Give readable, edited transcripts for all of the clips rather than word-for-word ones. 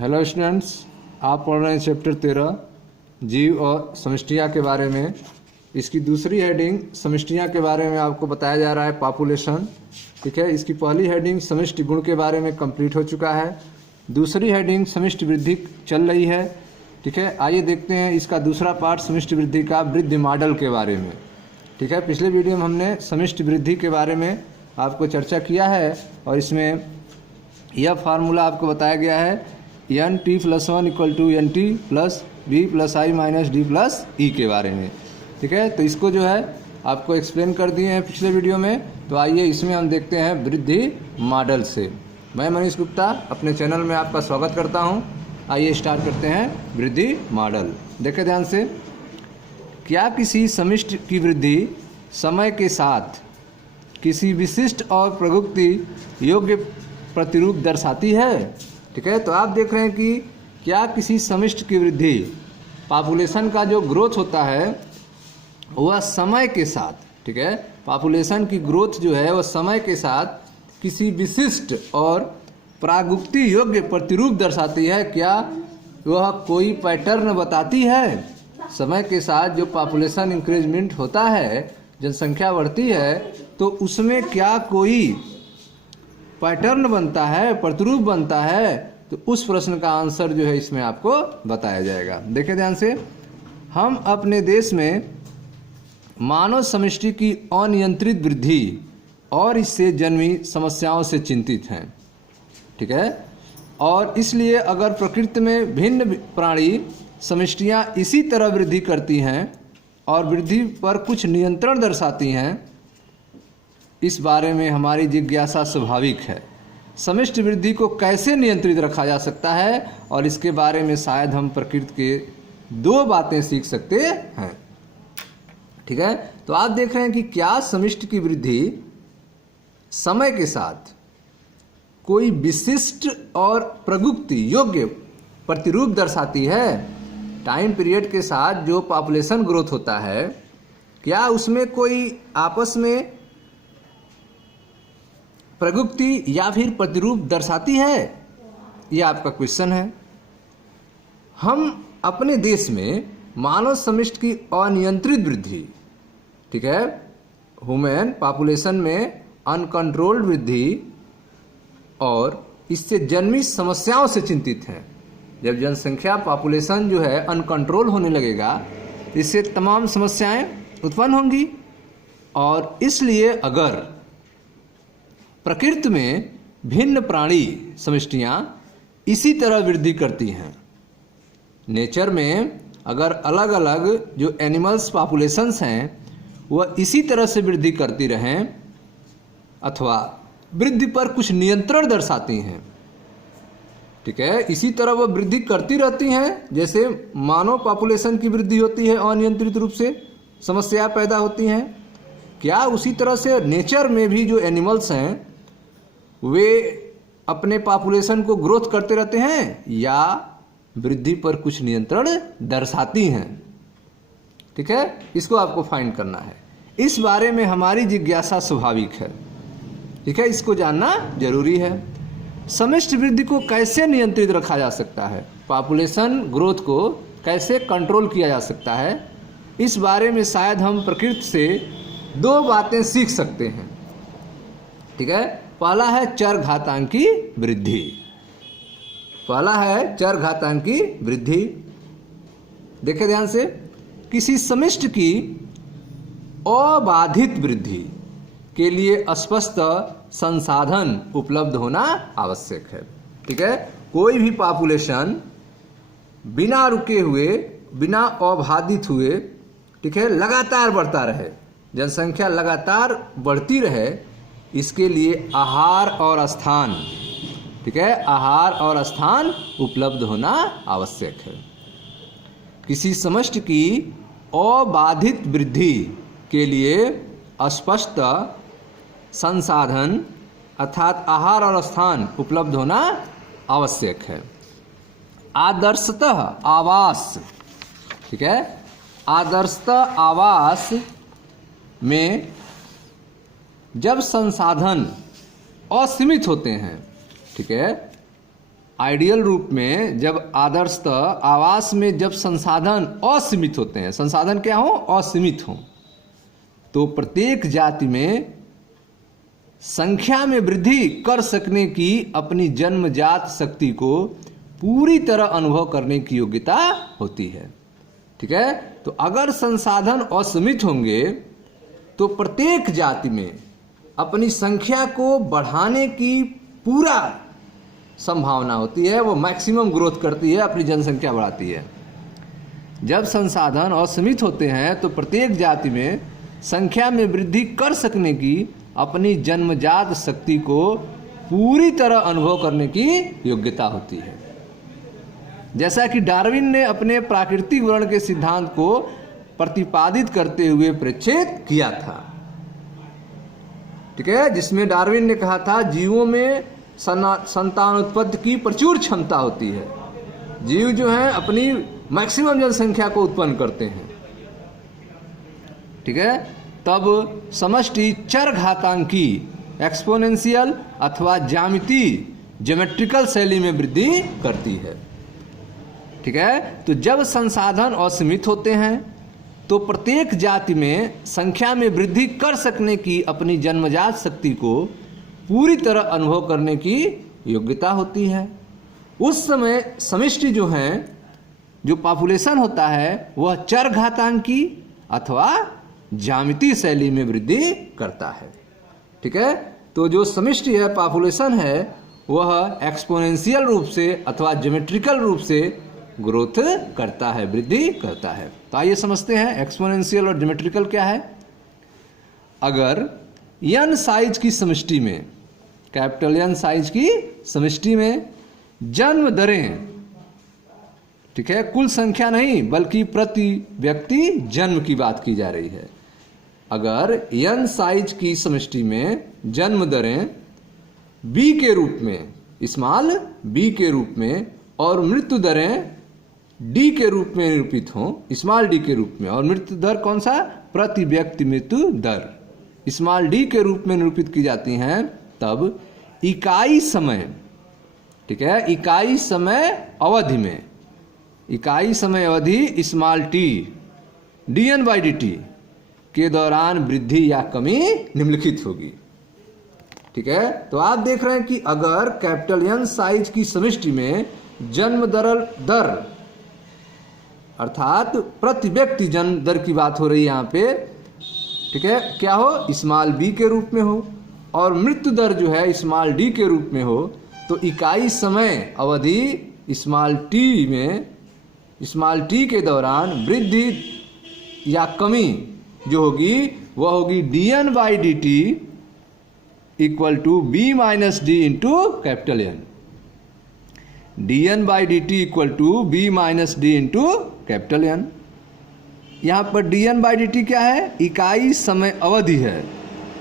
Hello students, आप पढ़ रहे हैं चैप्टर 13 जीव और समष्टियाँ के बारे में। इसकी दूसरी हेडिंग समष्टियाँ के बारे में आपको बताया जा रहा है पॉपुलेशन। ठीक है, इसकी पहली हेडिंग समष्टि गुण के बारे में कंप्लीट हो चुका है। दूसरी हेडिंग समष्टि वृद्धि चल रही है। ठीक है, आइए देखते हैं इसका दूसरा पार्ट समष्टि वृद्धि का वृद्धि मॉडल के बारे में। ठीक है, पिछले वीडियो में हमने समष्टि वृद्धि के बारे में आपको चर्चा किया है और इसमें यह फार्मूला आपको बताया गया है Nt+1 = Nt+B+i-D+e के बारे में। ठीक है, तो इसको जो है आपको एक्सप्लेन कर दिए हैं पिछले वीडियो में। तो आइए इसमें हम देखते हैं वृद्धि मॉडल से। मैं मनीष गुप्ता अपने चैनल में आपका स्वागत करता हूं। आइए स्टार्ट करते हैं वृद्धि मॉडल। देखें ध्यान से, क्या किसी समष्टि की वृद्धि समय के साथ किसी विशिष्ट और प्रगुक्ति योग्य प्रतिरूप दर्शाती है? ठीक है, तो आप देख रहे हैं कि क्या किसी समष्टि की वृद्धि, पॉपुलेशन का जो ग्रोथ होता है वह समय के साथ, ठीक है, पॉपुलेशन की ग्रोथ जो है वह समय के साथ किसी विशिष्ट और प्रागुक्ति योग्य प्रतिरूप दर्शाती है। क्या वह कोई पैटर्न बताती है? समय के साथ जो पॉपुलेशन इंक्रीजमेंट होता है, जनसंख्या बढ़ती है, तो उसमें क्या कोई पैटर्न बनता है, प्रतिरूप बनता है? तो उस प्रश्न का आंसर जो है इसमें आपको बताया जाएगा। देखें ध्यान से, हम अपने देश में मानव समष्टि की अनियंत्रित वृद्धि और इससे जन्मी समस्याओं से चिंतित हैं। ठीक है, और इसलिए अगर प्रकृति में भिन्न प्राणी समष्टियाँ इसी तरह वृद्धि करती हैं और वृद्धि पर कुछ नियंत्रण दर्शाती हैं, इस बारे में हमारी जिज्ञासा स्वाभाविक है। समष्टि वृद्धि को कैसे नियंत्रित रखा जा सकता है, और इसके बारे में शायद हम प्रकृति के दो बातें सीख सकते हैं। ठीक है, तो आप देख रहे हैं कि क्या समष्टि की वृद्धि समय के साथ कोई विशिष्ट और प्रगुक्ति योग्य प्रतिरूप दर्शाती है? टाइम पीरियड के साथ जो पॉपुलेशन ग्रोथ होता है, क्या उसमें कोई आपस में प्रगुक्ति या फिर प्रतिरूप दर्शाती है? यह आपका क्वेश्चन है। हम अपने देश में मानव समष्टि की अनियंत्रित वृद्धि, ठीक है, ह्यूमन पॉपुलेशन में अनकंट्रोल्ड वृद्धि और इससे जन्मी समस्याओं से चिंतित हैं। जब जनसंख्या पॉपुलेशन जो है अनकंट्रोल होने लगेगा, इससे तमाम समस्याएं उत्पन्न होंगी। और इसलिए अगर प्रकृति में भिन्न प्राणी समष्टियाँ इसी तरह वृद्धि करती हैं, नेचर में अगर अलग अलग जो एनिमल्स पॉपुलेशंस हैं वह इसी तरह से वृद्धि करती रहें अथवा वृद्धि पर कुछ नियंत्रण दर्शाती हैं, ठीक है, इसी तरह वह वृद्धि करती रहती हैं। जैसे मानव पॉपुलेशन की वृद्धि होती है अनियंत्रित रूप से, समस्या पैदा होती हैं, क्या उसी तरह से नेचर में भी जो एनिमल्स हैं वे अपने पॉपुलेशन को ग्रोथ करते रहते हैं या वृद्धि पर कुछ नियंत्रण दर्शाती हैं? ठीक है, इसको आपको फाइंड करना है। इस बारे में हमारी जिज्ञासा स्वाभाविक है। ठीक है, इसको जानना जरूरी है। समष्टि वृद्धि को कैसे नियंत्रित रखा जा सकता है, पॉपुलेशन ग्रोथ को कैसे कंट्रोल किया जा सकता है, इस बारे में शायद हम प्रकृति से दो बातें सीख सकते हैं। ठीक है, पहला है चरघातांकी वृद्धि। पहला है चरघातांकी वृद्धि। देखें ध्यान से, किसी समष्टि की अबाधित वृद्धि के लिए स्पष्ट संसाधन उपलब्ध होना आवश्यक है। ठीक है, कोई भी पॉपुलेशन बिना रुके हुए, बिना अबाधित हुए, ठीक है, लगातार बढ़ता रहे, जनसंख्या लगातार बढ़ती रहे, इसके लिए आहार और स्थान, ठीक है, आहार और स्थान उपलब्ध होना आवश्यक है। किसी समष्टि की अबाधित वृद्धि के लिए स्पष्ट संसाधन अर्थात आहार और स्थान उपलब्ध होना आवश्यक है। आदर्शतः आवास, ठीक है, आदर्शतः आवास में जब संसाधन असीमित होते हैं, ठीक है, आइडियल रूप में जब आदर्शतः आवास में जब संसाधन असीमित होते हैं, संसाधन क्या हो? असीमित हो, तो प्रत्येक जाति में संख्या में वृद्धि कर सकने की अपनी जन्मजात शक्ति को पूरी तरह अनुभव करने की योग्यता होती है। ठीक है, तो अगर संसाधन असीमित होंगे तो प्रत्येक जाति में अपनी संख्या को बढ़ाने की पूरा संभावना होती है, वो मैक्सिमम ग्रोथ करती है, अपनी जनसंख्या बढ़ाती है। जब संसाधन असीमित होते हैं तो प्रत्येक जाति में संख्या में वृद्धि कर सकने की अपनी जन्मजात शक्ति को पूरी तरह अनुभव करने की योग्यता होती है। जैसा कि डार्विन ने अपने प्राकृतिक वर्ण के सिद्धांत को प्रतिपादित करते हुए प्रेक्षित किया था। ठीक है, जिसमें डार्विन ने कहा था जीवों में संतानोत्पत्ति की प्रचुर क्षमता होती है। जीव जो हैं अपनी मैक्सिमम जनसंख्या को उत्पन्न करते हैं। ठीक है, तब समष्टि चर घातांकी एक्सपोनेंशियल अथवा ज्यामितीय ज्योमेट्रिकल शैली में वृद्धि करती है। ठीक है, तो जब संसाधन असीमित होते हैं तो प्रत्येक जाति में संख्या में वृद्धि कर सकने की अपनी जन्मजात शक्ति को पूरी तरह अनुभव करने की योग्यता होती है। उस समय समष्टि जो है, जो पॉपुलेशन होता है, वह चर घातांकी अथवा ज्यामितीय शैली में वृद्धि करता है। ठीक है, तो जो समष्टि है, पॉपुलेशन है, वह एक्सपोनेंशियल रूप से अथवा ज्योमेट्रिकल रूप से ग्रोथ करता है, वृद्धि करता है। तो आइए समझते हैं एक्सपोनेंशियल और ज्योमेट्रिकल क्या है। अगर n साइज की समष्टि में, कैपिटल N साइज की समष्टि में जन्म दरें, ठीक है, कुल संख्या नहीं बल्कि प्रति व्यक्ति जन्म की बात की जा रही है। अगर n साइज की समष्टि में जन्म दरें b के रूप में, स्मॉल b के रूप में, और मृत्यु दरें d के रूप में निरूपित हों, स्मॉल d के रूप में, और मृत्यु दर कौन सा? प्रति व्यक्ति मृत्यु दर स्मॉल d के रूप में निरूपित की जाती हैं, तब इकाई समय, ठीक है, इकाई समय अवधि में, इकाई समय अवधि स्मॉल t dn/dt के दौरान वृद्धि या कमी निम्नलिखित होगी। ठीक है, तो आप देख रहे हैं कि अगर कैपिटल N साइज की समष्टि में जन्म दर अर्थात प्रति व्यक्ति जन्म दर की बात हो रही है यहाँ पे, ठीक है, क्या हो? स्मॉल b के रूप में हो, और मृत्यु दर जो है स्मॉल d के रूप में हो, तो इकाई समय अवधि स्मॉल t में, स्मॉल t के दौरान वृद्धि या कमी जो होगी वह होगी dn/dt equal to b minus D into capital N। dn/dt equal to b minus D into capital N। यहाँ पर dn/dt क्या है? इकाई समय अवधि है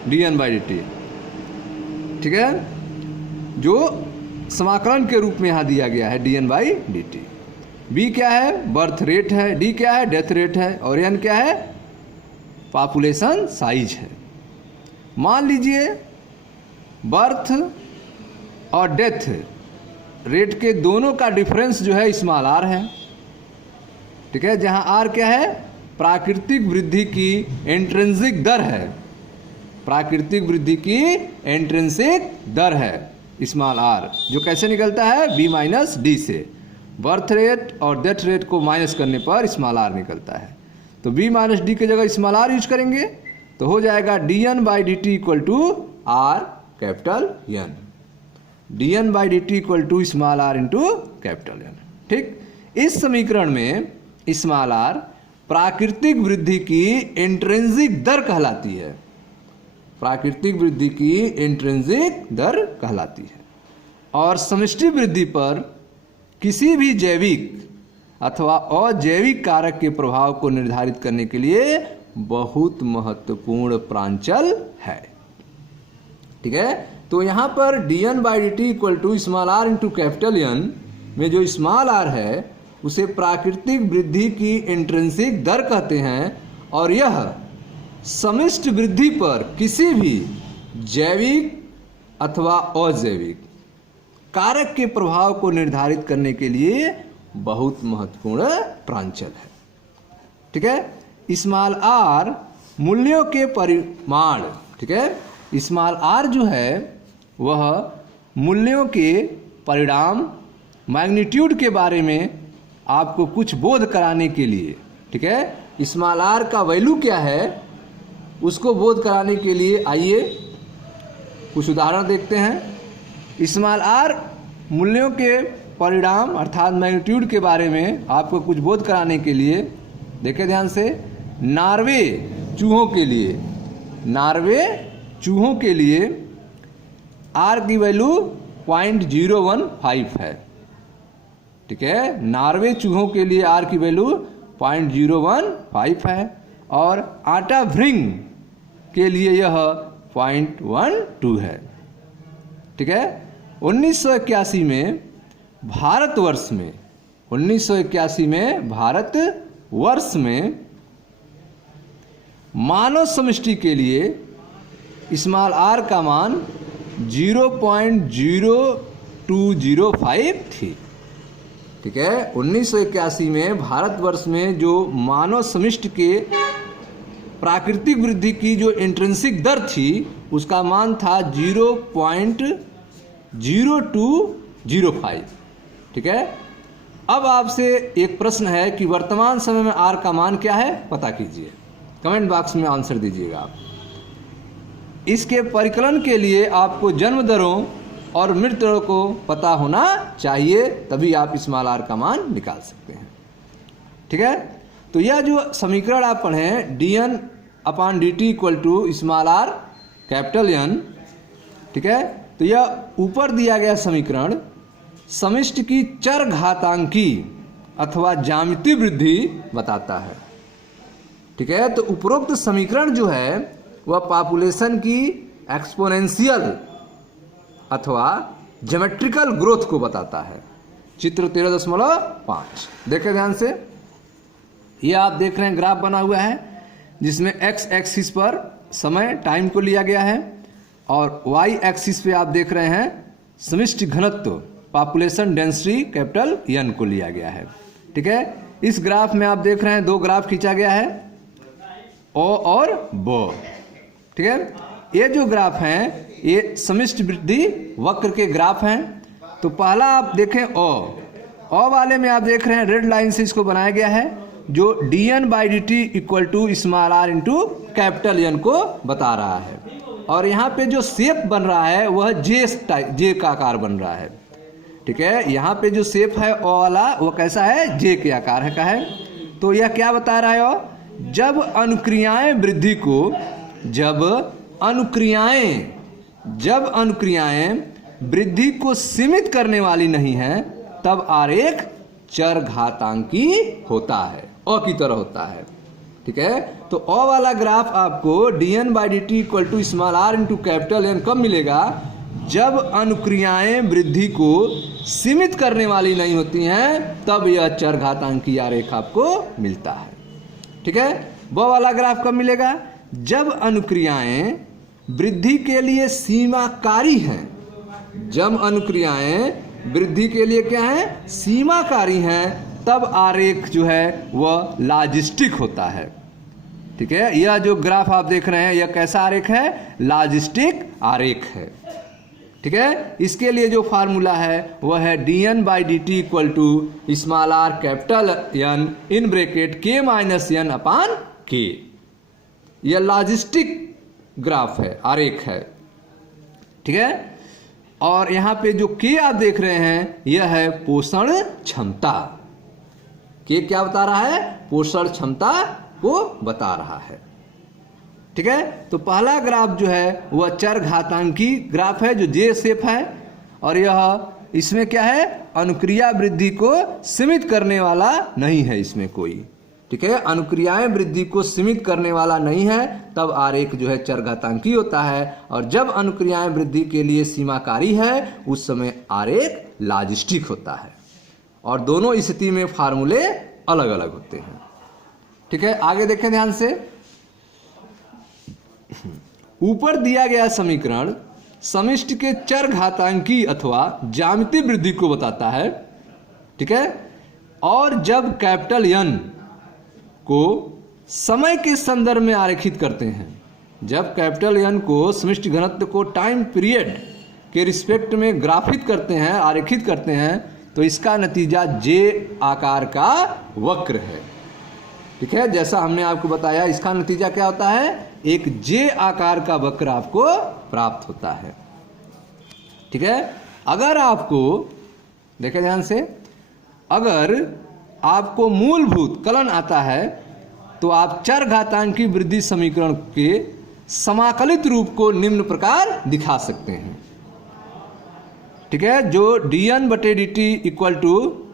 dn/dt, ठीक है, जो समाकलन के रूप में यहाँ दिया गया है dn/dt। b क्या है? बर्थ रेट है, d क्या है? डेथ रेट है, और n क्या है? पॉपुलेशन साइज है। मान लीजिए बर्थ और डेथ रेट के दोनों का डिफरेंस जो है स्मॉल r है, ठीक है, जहां r क्या है? प्राकृतिक वृद्धि की इंट्रिंसिक दर है, प्राकृतिक वृद्धि की इंट्रिंसिक दर है स्मॉल r, जो कैसे निकलता है? b माइनस डी से। बर्थ रेट और डेथ रेट को माइनस करने पर स्मॉल r निकलता है, तो b माइनस डी की जगह स्मॉल r यूज करेंगे तो हो जाएगा dn/dt equal to r capital N, dn/dt equal to small r into capital N। ठीक, इस समीकरण में स्मॉल r प्राकृतिक वृद्धि की इंट्रिंसिक दर कहलाती है, प्राकृतिक वृद्धि की इंट्रिंसिक दर कहलाती है, और समष्टि वृद्धि पर किसी भी जैविक अथवा अजैविक कारक के प्रभाव को निर्धारित करने के लिए बहुत महत्वपूर्ण प्रांचल है। ठीक है, तो यहाँ पर dn/dt equal to small r into capital N में जो स्मॉल r है उसे प्राकृतिक वृद्धि की इंट्रिंसिक दर कहते हैं, और यह समष्टि वृद्धि पर किसी भी जैविक अथवा अजैविक कारक के प्रभाव को निर्धारित करने के लिए बहुत महत्वपूर्ण प्रांचल है। ठीक है, स्मॉल आर मूल्यों के परिमाण, ठीक है, स्मॉल आर जो है वह मूल्यों के परिणाम मैग्नीट्यूड के बारे में आपको कुछ बोध कराने के लिए, ठीक है, स्मॉल आर का वैल्यू क्या है उसको बोध कराने के लिए आइए कुछ उदाहरण देखते हैं। स्मॉल आर मूल्यों के परिणाम अर्थात मैग्नीट्यूड के बारे में आपको कुछ बोध कराने के लिए देखें ध्यान से। नॉर्वे चूहों के लिए, नॉर्वे चूहों के लिए आर की वैल्यू 0.015 है। ठीक है, नॉर्वे चूहों के लिए आर की वैल्यू 0.015 है और आटा भृंग के लिए यह 0.12 है। ठीक है, 1981 में भारतवर्ष में, 1981 में भारतवर्ष में मानव समष्टि के लिए स्मॉल आर का मान 0.0205 थी। ठीक है, 1981 में भारतवर्ष में जो मानव समष्टि के प्राकृतिक वृद्धि की जो इंट्रिंसिक दर थी उसका मान था 0.0205। ठीक है, अब आपसे एक प्रश्न है कि वर्तमान समय में आर का मान क्या है, पता कीजिए, कमेंट बॉक्स में आंसर दीजिएगा आप। इसके परिकलन के लिए आपको जन्म दरों और मृत्यु दरों को पता होना चाहिए, तभी आप स्मॉल आर का मान निकाल सकते हैं। ठीक है, तो यह जो समीकरण आप पढ़ें dn/dt equal to small R capital N, ठीक है, तो यह ऊपर दिया गया समीकरण समष्टि की चर घातांकी अथवा ज्यामितीय वृद्धि बताता है। ठीक है, तो उपरोक्त समीकरण जो है वह पॉपुलेशन की एक्सपोनेंशियल अथवा ज्योमेट्रिकल ग्रोथ को बताता है। चित्र 13.5 देखें ध्यान से। ये आप देख रहे हैं ग्राफ बना हुआ है जिसमें x एक्सिस पर समय टाइम को लिया गया है और y एक्सिस पे आप देख रहे हैं समष्टि घनत्व पॉपुलेशन डेंसिटी कैपिटल N को लिया गया है। ठीक है, इस ग्राफ में आप देख रहे हैं दो ग्राफ खींचा गया है, ओ और बो। ठीक है, ये जो ग्राफ हैं ये समष्टि वृद्धि वक्र के ग्राफ हैं। तो पहला आप देखें ओ वाले में आप देख रहे हैं रेड लाइन से इसको बनाया गया है जो dn/dt equal to small R into capital N को बता रहा है। और यहाँ पे जो शेप बन रहा है वह जे का आकार बन रहा है। ठीक है, यहाँ पे जो शेप है ओ वाला वो कैसा है, जे के आकार का है। तो यह क्या बता रहा है ओ, जब अनुक्रियाएं वृद्धि को सीमित करने वाली नहीं हैं तब आरेख चर घातांकी होता है, ओ की तरह होता है। ठीक है, तो ओ वाला ग्राफ आपको dn/dt equal to small R into capital N कब मिलेगा, जब अनुक्रियाएं वृद्धि को सीमित करने वाली नहीं होती हैं तब यह चर घातांकी आरेख आपको मिलता है। ठीक है, वो वाला ग्राफ कब मिलेगा, जब अनुक्रियाएं वृद्धि के लिए सीमाकारी हैं। जब अनुक्रियाएं वृद्धि के लिए क्या है, सीमाकारी हैं, तब आरेख जो है वह लॉजिस्टिक होता है। ठीक है, यह जो ग्राफ आप देख रहे हैं यह कैसा आरेख है, लॉजिस्टिक आरेख है। ठीक है, इसके लिए जो फार्मूला है वह है dn/dt equal to small R capital N in bracket k minus N upon k। यह लॉजिस्टिक ग्राफ है, आरेख है। ठीक है, और यहाँ पे जो k आप देख रहे हैं यह है पोषण क्षमता। k क्या बता रहा है, पोषण क्षमता को बता रहा है। ठीक है, तो पहला ग्राफ जो है वह चर घातांकी ग्राफ है जो जे शेप है और यह इसमें क्या है, अनुक्रिया वृद्धि को सीमित करने वाला नहीं है इसमें कोई। ठीक है, अनुक्रियाएं वृद्धि को सीमित करने वाला नहीं है तब आरेख जो है चर घातांकी होता है और जब अनुक्रियाएं वृद्धि के लिए सीमाकारी है उस समय आरेख लॉजिस्टिक होता है। और दोनों स्थिति में फार्मूले अलग अलग होते हैं। ठीक है, आगे देखें ध्यान से। ऊपर दिया गया समीकरण समिष्टि के चर घातांकी अथवा ज्यामितीय वृद्धि को बताता है, ठीक है। और जब कैपिटल N को समय के संदर्भ में आरेखित करते हैं, जब कैपिटल N को समिष्टि घनत्व को टाइम पीरियड के रिस्पेक्ट में ग्राफित करते हैं, आरेखित करते हैं, तो इसका नतीजा J आकार का वक्र है, ठीक है। जैसा हमने आपको बताया, इसका नतीजा क्या होता है, एक J आकार का वक्र आपको प्राप्त होता है, ठीक है। अगर आपको देखें ध्यान से, अगर आपको मूलभूत कलन आता है तो आप चर घातांकी वृद्धि समीकरण के समाकलित रूप को निम्न प्रकार दिखा सकते हैं, ठीक है। जो dN/dt equal to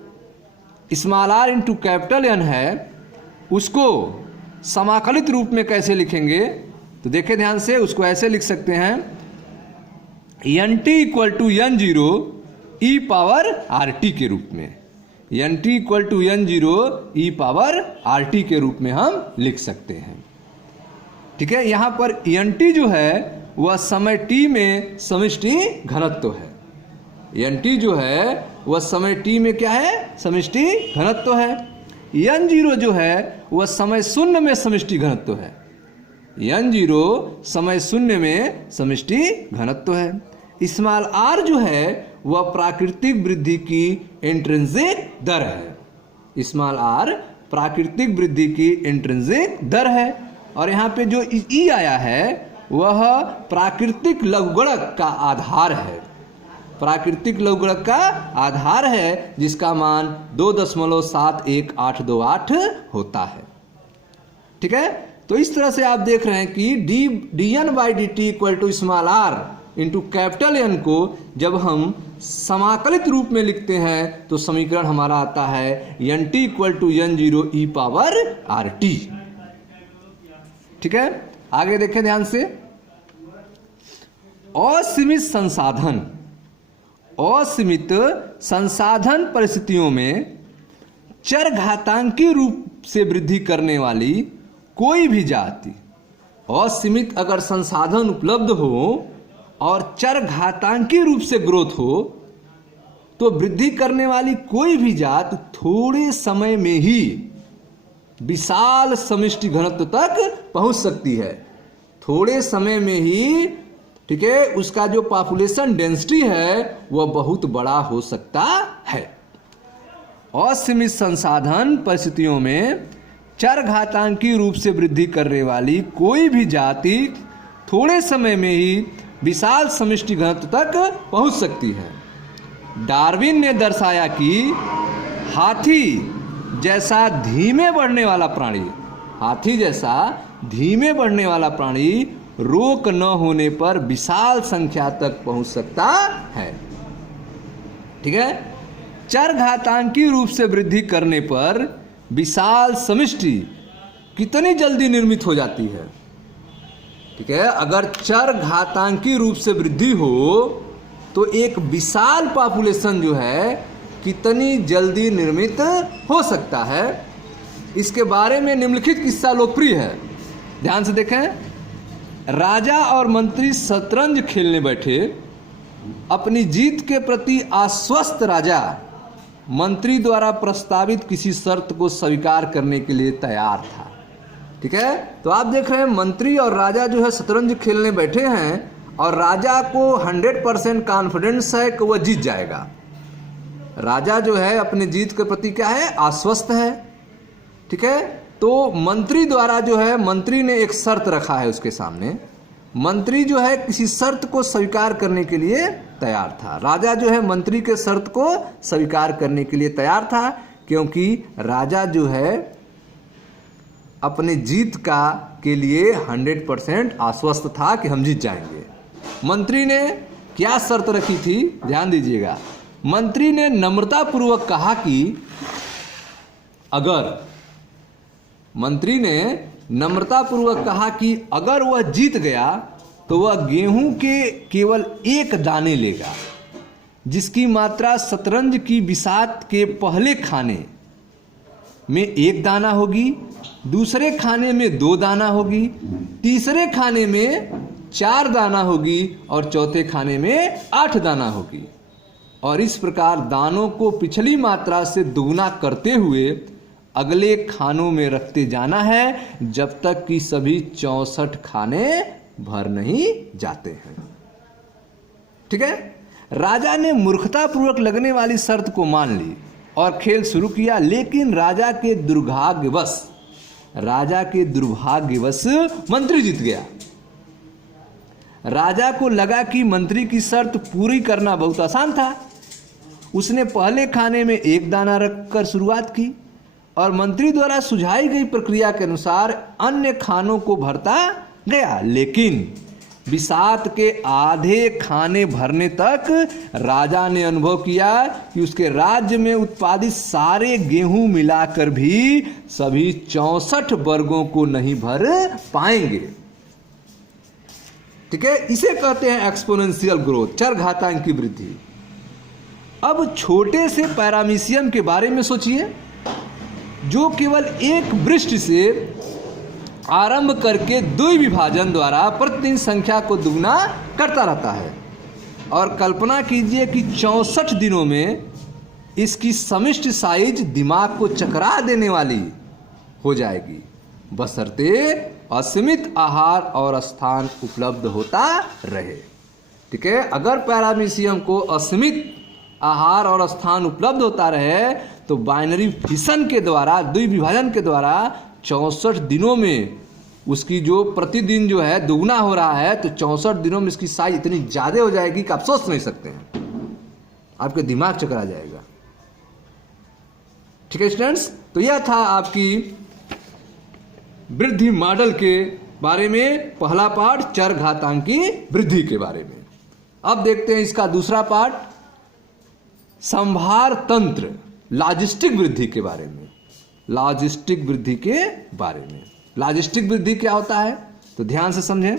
small r into capital N है, उसको समाकलित रूप में कैसे लिखेंगे, तो देखें ध्यान से, उसको ऐसे लिख सकते हैं NT equal to N0 e power RT के रूप में, NT equal to N0 e power RT के रूप में हम लिख सकते हैं, ठीक है। यहां पर NT जो है वह समय t में समिष्टि घनत्व है, NT जो है वह समय t में क्या है, समिष्टि घनत्व है। N0 जो है वह समय शून्य में समिष्टि घनत्व है, N0 समय शून्य में समिष्टि घनत्व है। स्मॉल r जो है वह प्राकृतिक वृद्धि की इंट्रिंसिक दर है, स्मॉल r प्राकृतिक वृद्धि की इंट्रिंसिक दर है। और यहाँ पे जो E आया है वह प्राकृतिक लघुगणक का आधार है, प्राकृतिक लघुगणक का आधार है, जिसका मान 2.71828 होता है, ठीक है। तो इस तरह से आप देख रहे हैं कि dN/dt equal to small r into capital N को जब हम समाकलित रूप में लिखते हैं तो समीकरण हमारा आता है NT equal to N0 e power RT, ठीक है। आगे देखें ध्यान से, असीमित संसाधन, असीमित संसाधन परिस्थितियों में चर घातांकी रूप से वृद्धि करने वाली कोई भी जाति, असीमित अगर संसाधन उपलब्ध हो और चर घातांकी रूप से ग्रोथ हो, तो वृद्धि करने वाली कोई भी जात थोड़े समय में ही विशाल समिष्टि घनत्व तक पहुंच सकती है, थोड़े समय में ही, ठीक है। उसका जो पॉपुलेशन डेंसिटी है वह बहुत बड़ा हो सकता है। असीमित संसाधन परिस्थितियों में चर घातांकी रूप से वृद्धि करने वाली कोई भी जाति थोड़े समय में ही विशाल समिष्टि घनत्व तक पहुंच सकती है। डार्विन ने दर्शाया कि हाथी जैसा धीमे बढ़ने वाला प्राणी, हाथी जैसा धीमे बढ़ने वाला प्राणी रोक न होने पर विशाल संख्या तक पहुंच सकता है, ठीक है। चर घातांकी रूप से वृद्धि करने पर विशाल समिष्टि कितनी जल्दी निर्मित हो जाती है, ठीक है। अगर चर घातांकी रूप से वृद्धि हो तो एक विशाल पॉपुलेशन जो है कितनी जल्दी निर्मित हो सकता है, इसके बारे में निम्नलिखित किस्सा लोकप्रिय है। ध्यान से देखें, राजा और मंत्री शतरंज खेलने बैठे। अपनी जीत के प्रति आश्वस्त राजा मंत्री द्वारा प्रस्तावित किसी शर्त को स्वीकार करने के लिए तैयार था, ठीक है। तो आप देख रहे हैं मंत्री और राजा जो है शतरंज खेलने बैठे हैं और राजा को 100% कॉन्फिडेंस है कि वह जीत जाएगा। राजा जो है अपनी जीत के प्रति क्या है, आश्वस्त है, ठीक है। तो मंत्री द्वारा जो है, मंत्री ने एक शर्त रखा है उसके सामने, मंत्री जो है किसी शर्त को स्वीकार करने के लिए तैयार था। राजा जो है मंत्री के शर्त को स्वीकार करने के लिए तैयार था, क्योंकि राजा जो है अपने जीत का के लिए 100% आश्वस्त था कि हम जीत जाएंगे। मंत्री ने क्या शर्त रखी थी, ध्यान दीजिएगा। मंत्री ने नम्रतापूर्वक कहा कि अगर वह जीत गया तो वह गेहूं के केवल 1 दाने लेगा, जिसकी मात्रा शतरंज की बिसात के पहले खाने में 1 दाना होगी, दूसरे खाने में 2 दाना होगी, तीसरे खाने में 4 दाना होगी और चौथे खाने में 8 दाना होगी। और इस प्रकार दानों को पिछली मात्रा से दुगना करते हुए अगले खानों में रखते जाना है जब तक कि सभी 64 खाने भर नहीं जाते हैं। ठीक है। राजा ने मूर्खतापूर्वक लगने वाली शर्त को मान ली और खेल शुरू किया, लेकिन राजा के दुर्भाग्यवश मंत्री जीत गया। राजा को लगा कि मंत्री की शर्त पूरी करना बहुत आसान था। उसने पहले खाने में 1 दाना रखकर शुरुआत की और मंत्री द्वारा सुझाई गई प्रक्रिया के अनुसार अन्य खानों को भरता गया, लेकिन बिसात के आधे खाने भरने तक राजा ने अनुभव किया कि उसके राज्य में उत्पादित सारे गेहूं मिलाकर भी सभी 64 वर्गों को नहीं भर पाएंगे। ठीक है। इसे कहते हैं एक्सपोनेंशियल ग्रोथ, चरघातांकी वृद्धि। अब छोटे से पैरामीशियम के बारे में सोचिए, जो केवल एक वृष्टि से आरंभ करके द्विविभाजन द्वारा प्रतिदिन संख्या को दुगना करता रहता है। और कल्पना कीजिए कि 64 दिनों में इसकी समिष्ट साइज दिमाग को चकरा देने वाली हो जाएगी, बशर्ते असीमित आहार और स्थान उपलब्ध होता रहे। ठीक है। अगर पैरामीशियम को असीमित आहार और स्थान उपलब्ध होता रहे तो बाइनरी फिशन के द्वारा, द्विविभाजन के द्वारा 64 दिनों में उसकी जो प्रतिदिन जो है दुगना हो रहा है, तो 64 दिनों में इसकी साइज इतनी ज्यादा हो जाएगी कि आप सोच नहीं सकते हैं, आपके दिमाग चकरा जाएगा। ठीक है स्टूडेंट्स, तो यह था आपकी वृद्धि मॉडल के बारे में पहला पार्ट, चरघातांकी वृद्धि के बारे में। अब देखते हैं इसका दूसरा पार्ट, संभार तंत्र, लॉजिस्टिक वृद्धि के बारे में। लॉजिस्टिक वृद्धि के बारे में, लॉजिस्टिक वृद्धि क्या होता है तो ध्यान से समझें।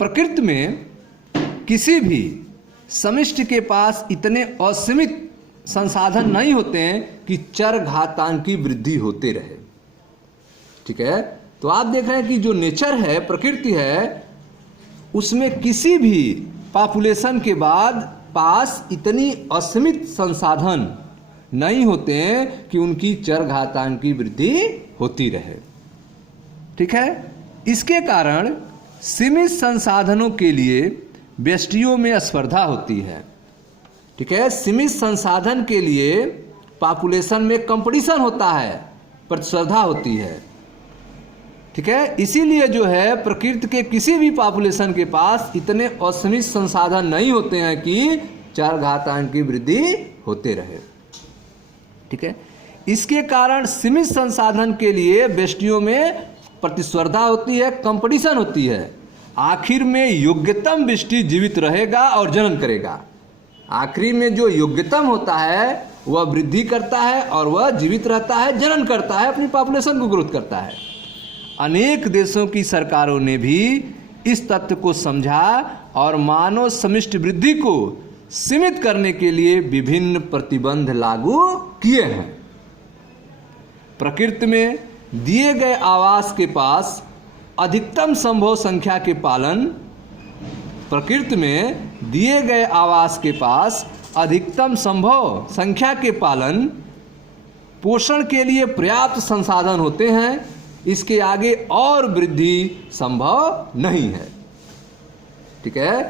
प्रकृति में किसी भी समिष्टि के पास इतने असीमित संसाधन नहीं होते हैं कि चरघातांकी वृद्धि होते रहे। ठीक है। तो आप देख रहे हैं कि जो नेचर है, प्रकृति है, उसमें किसी भी पॉपुलेशन के बाद पास इतनी असीमित संसाधन नहीं होते हैं कि उनकी चरघातांकी वृद्धि होती रहे। ठीक है। इसके कारण सीमित संसाधनों के लिए व्यष्टियों में स्पर्धा होती है। ठीक है। सीमित संसाधन के लिए पॉपुलेशन में कंपटीशन होता है, प्रतिस्पर्धा होती है। ठीक है। इसीलिए जो है प्रकृति के किसी भी पॉपुलेशन के पास इतने असीमित संसाधन नहीं होते हैं कि चरघातांकी वृद्धि होते रहे। ठीक है। इसके कारण सीमित संसाधन के लिए व्यष्टियों में प्रतिस्पर्धा होती है, कंपटीशन होती है। आखिर में योग्यतम व्यष्टि जीवित रहेगा और जनन करेगा। आखिरी में जो योग्यतम होता है वह वृद्धि करता है और वह जीवित रहता है, जनन करता है, अपनी पॉपुलेशन को ग्रोथ करता है। अनेक देशों की सरकारों ने भी इस तथ्य को समझा और मानव समिष्ट वृद्धि को सीमित करने के लिए विभिन्न प्रतिबंध लागू किए हैं। प्रकृति में दिए गए आवास के पास अधिकतम संभव संख्या के पालन, प्रकृति में दिए गए आवास के पास अधिकतम संभव संख्या के पालन पोषण के लिए पर्याप्त संसाधन होते हैं। इसके आगे और वृद्धि संभव नहीं है। ठीक है।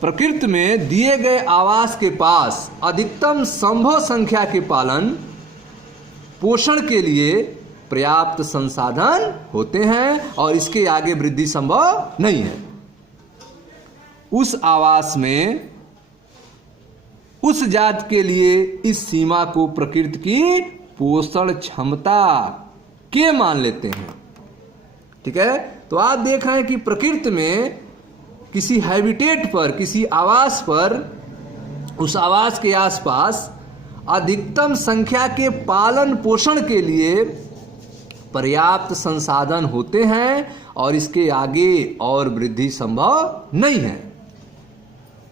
प्रकृति में दिए गए आवास के पास अधिकतम संभव संख्या के पालन पोषण के लिए पर्याप्त संसाधन होते हैं और इसके आगे वृद्धि संभव नहीं है। उस आवास में उस जात के लिए इस सीमा को प्रकृति की पोषण क्षमता के मान लेते हैं। ठीक है। तो आप देख रहे हैं कि प्रकृति में किसी हैबिटेट पर, किसी आवास पर, उस आवास के आसपास अधिकतम संख्या के पालन पोषण के लिए पर्याप्त संसाधन होते हैं और इसके आगे और वृद्धि संभव नहीं है।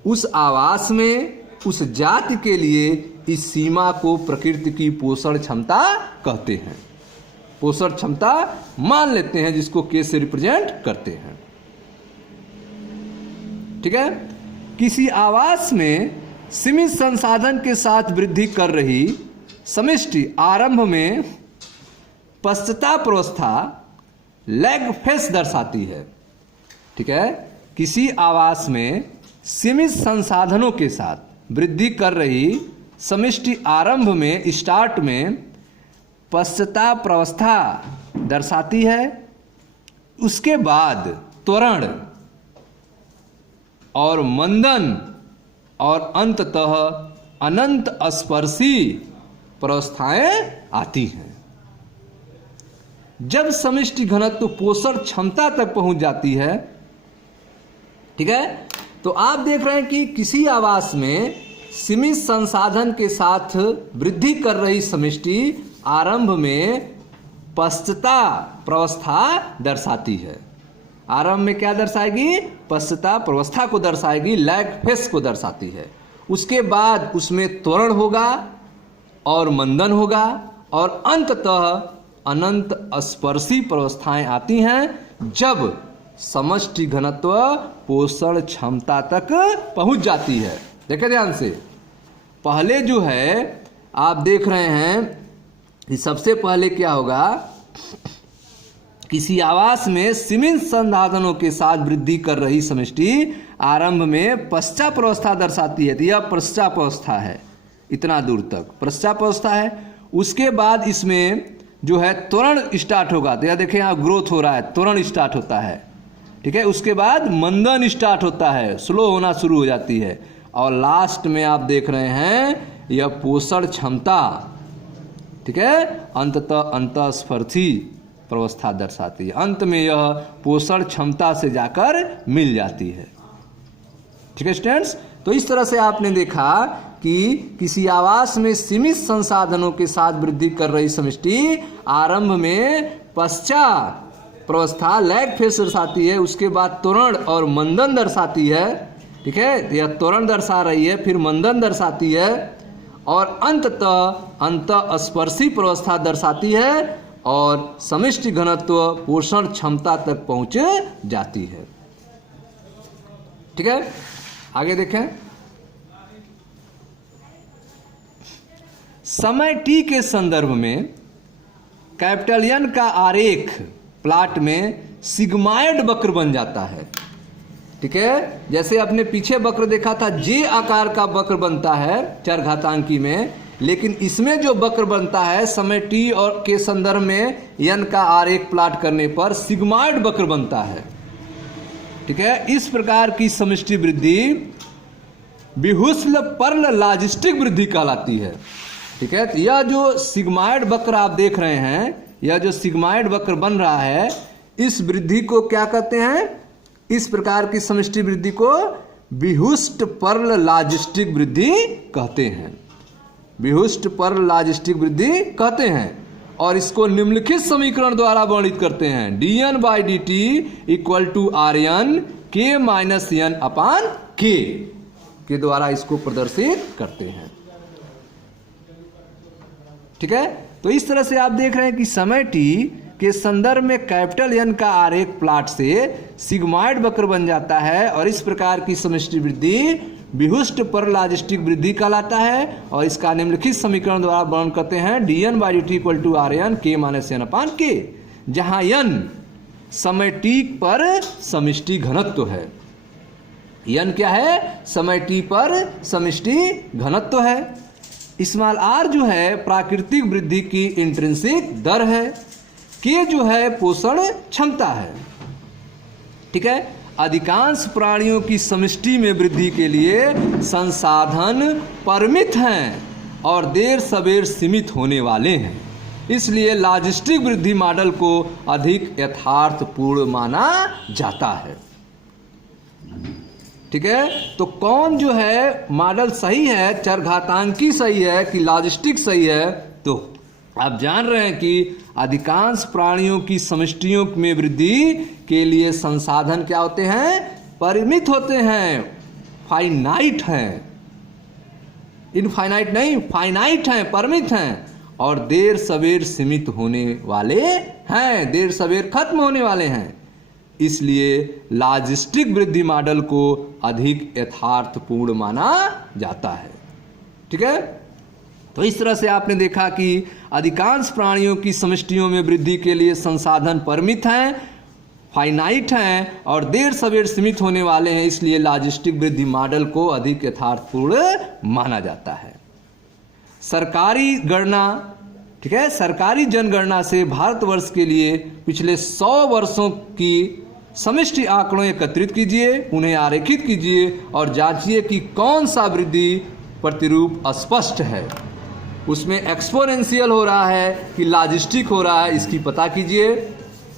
उस आवास में उस जाति के लिए इस सीमा को प्रकृति की पोषण क्षमता कहते हैं। पोषण क्षमता मान लेते हैं, जिसको के से रिप्रेजेंट करते हैं। ठीक है। किसी आवास में सीमित संसाधन के साथ वृद्धि कर रही समष्टि आरंभ में पश्चातावस्था लैग फेस दर्शाती है। ठीक है। किसी आवास में सीमित संसाधनों के साथ वृद्धि कर रही समष्टि आरंभ में स्टार्ट में पश्चातावस्था दर्शाती है। उसके बाद त्वरण और मंदन और अंततः अनंत स्पर्शी प्रावस्थाएं आती हैं। जब समष्टि घनत्व पोषण क्षमता तक पहुंच जाती है, ठीक है, तो आप देख रहे हैं कि किसी आवास में सीमित संसाधन के साथ वृद्धि कर रही समष्टि आरंभ में पश्चातावस्था दर्शाती है। आरंभ में क्या दर्शाएगी? पश्चातावस्था को दर्शाएगी, लैग फेस को दर्शाती है। उसके बाद उसमें त्वरण होगा और मंदन होगा और अंततः अनंत स्पर्शी प्रावस्थाएं आती हैं जब समष्टि घनत्व पोषण क्षमता तक पहुंच जाती है। देखें ध्यान से, पहले जो है आप देख रहे हैं कि सबसे पहले क्या होगा, किसी आवास में सीमित संसाधनों के साथ वृद्धि कर रही समष्टि आरंभ में पश्चातावस्था दर्शाती है। तो यह पश्चातावस्था है, इतना दूर तक पश्चातावस्था है। उसके बाद इसमें जो है त्वरण स्टार्ट होगा। तो यह देखें यहाँ ग्रोथ हो रहा है, त्वरण स्टार्ट होता है। ठीक है। उसके बाद मंदन स्टार्ट होता है, स्लो होना शुरू हो जाती है। और लास्ट में आप देख रहे हैं यह पोषण क्षमता, ठीक है, अंततः अंतःस्पर्शी प्रावस्था दर्शाती है। अंत में यह पोषण क्षमता से जाकर मिल जाती है। ठीक है स्टूडेंट्स। तो इस तरह से आपने देखा कि किसी आवास में सीमित संसाधनों के साथ वृद्धि कर रही समष्टि आरंभ में पश्चात प्रावस्था लैग फेस दर्शाती है। उसके बाद त्वरण और मंदन दर्शाती है। ठीक है। यह त्वरण दर्शा रही है, फिर मंदन दर्शाती है और अंततः अंतःस्पर्शी प्रावस्था दर्शाती है और समष्टि घनत्व पोषण क्षमता तक पहुंच जाती है। ठीक है। आगे देखें, समय टी के संदर्भ में कैपिटल एन का आरेख प्लाट में सिग्माइड वक्र बन जाता है। ठीक है। जैसे आपने पीछे वक्र देखा था, जे आकार का वक्र बनता है चरघातांकी में, लेकिन इसमें जो वक्र बनता है समय टी और के संदर्भ में एन का आरेख प्लाट करने पर सिग्माइड वक्र बनता है। ठीक है। इस प्रकार की समष्टि वृद्धि विहुस्ल पर्ल लॉजिस्टिक वृद्धि कहलाती है। ठीक है। तो यह जो सिग्माइड वक्र आप देख रहे हैं, यह जो सिग्माइड वक्र बन रहा है, इस वृद्धि को क्या कहते हैं? इस प्रकार की समष्टि वृद्धि को विहुष्ट पर्ल लॉजिस्टिक वृद्धि कहते हैं। विहुष्ट पर्ल लॉजिस्टिक वृद्धि कहते हैं और इसको निम्नलिखित समीकरण द्वारा वर्णित करते हैं। dN/dt = Rn K-N/K के द्वारा इसको प्रदर्शित करते हैं। ठीक है। तो इस तरह से आप देख रहे हैं कि समय टी के संदर्भ में कैपिटल एन का आरेख प्लाट से सिग्माइड वक्र बन जाता है और इस प्रकार की समष्टि वृद्धि विहुष्ट पर्ल लॉजिस्टिक वृद्धि कहलाता है और इसका निम्नलिखित समीकरण द्वारा वर्णन करते हैं। dN/dt = Rn K-N/K, जहां n समय टी पर समष्टि घनत्व है। n क्या है? समय टी पर समष्टि घनत्व है। स्मॉल r जो है प्राकृतिक वृद्धि की इंट्रिंसिक दर है। k जो है पोषण क्षमता है। ठीक है। अधिकांश प्राणियों की समष्टि में वृद्धि के लिए संसाधन परिमित हैं और देर सवेर सीमित होने वाले हैं, इसलिए लॉजिस्टिक वृद्धि मॉडल को अधिक यथार्थपूर्ण माना जाता है। ठीक है। तो कौन जो है मॉडल सही है, चरघातांकी सही है कि लॉजिस्टिक सही है? तो आप जान रहे हैं कि अधिकांश प्राणियों की समष्टियों में वृद्धि के लिए संसाधन क्या होते हैं? परिमित होते हैं, फाइनाइट हैं। इनफाइनाइट नहीं, फाइनाइट हैं, परिमित हैं और देर सवेर सीमित होने वाले हैं, देर सवेर खत्म होने वाले हैं। इसलिए लॉजिस्टिक वृद्धि मॉडल को अधिक यथार्थपूर्ण माना जाता है। ठीक है, तो इस तरह से आपने देखा कि अधिकांश प्राणियों की समष्टियों में वृद्धि के लिए संसाधन परिमित हैं, फाइनाइट हैं और देर सवेर सीमित होने वाले हैं। इसलिए लॉजिस्टिक वृद्धि मॉडल को अधिक यथार्थपूर्ण माना जाता है। सरकारी गणना, ठीक है, सरकारी जनगणना से भारतवर्ष के लिए पिछले 100 वर्षों की समष्टि आंकड़ों एकत्रित कीजिए, उन्हें आरेखित कीजिए और जांचिए कि कौन सा वृद्धि प्रतिरूप अस्पष्ट है, उसमें एक्सपोनेंशियल हो रहा है कि लॉजिस्टिक हो रहा है, इसकी पता कीजिए।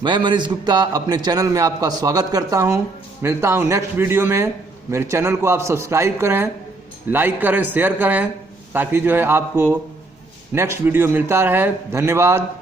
मैं मनीष गुप्ता अपने चैनल में आपका स्वागत करता हूं। मिलता हूं नेक्स्ट वीडियो में। मेरे चैनल को आप सब्सक्राइब करें, लाइक करें, शेयर करें ताकि जो है आपको नेक्स्ट वीडियो मिलता रहे। धन्यवाद।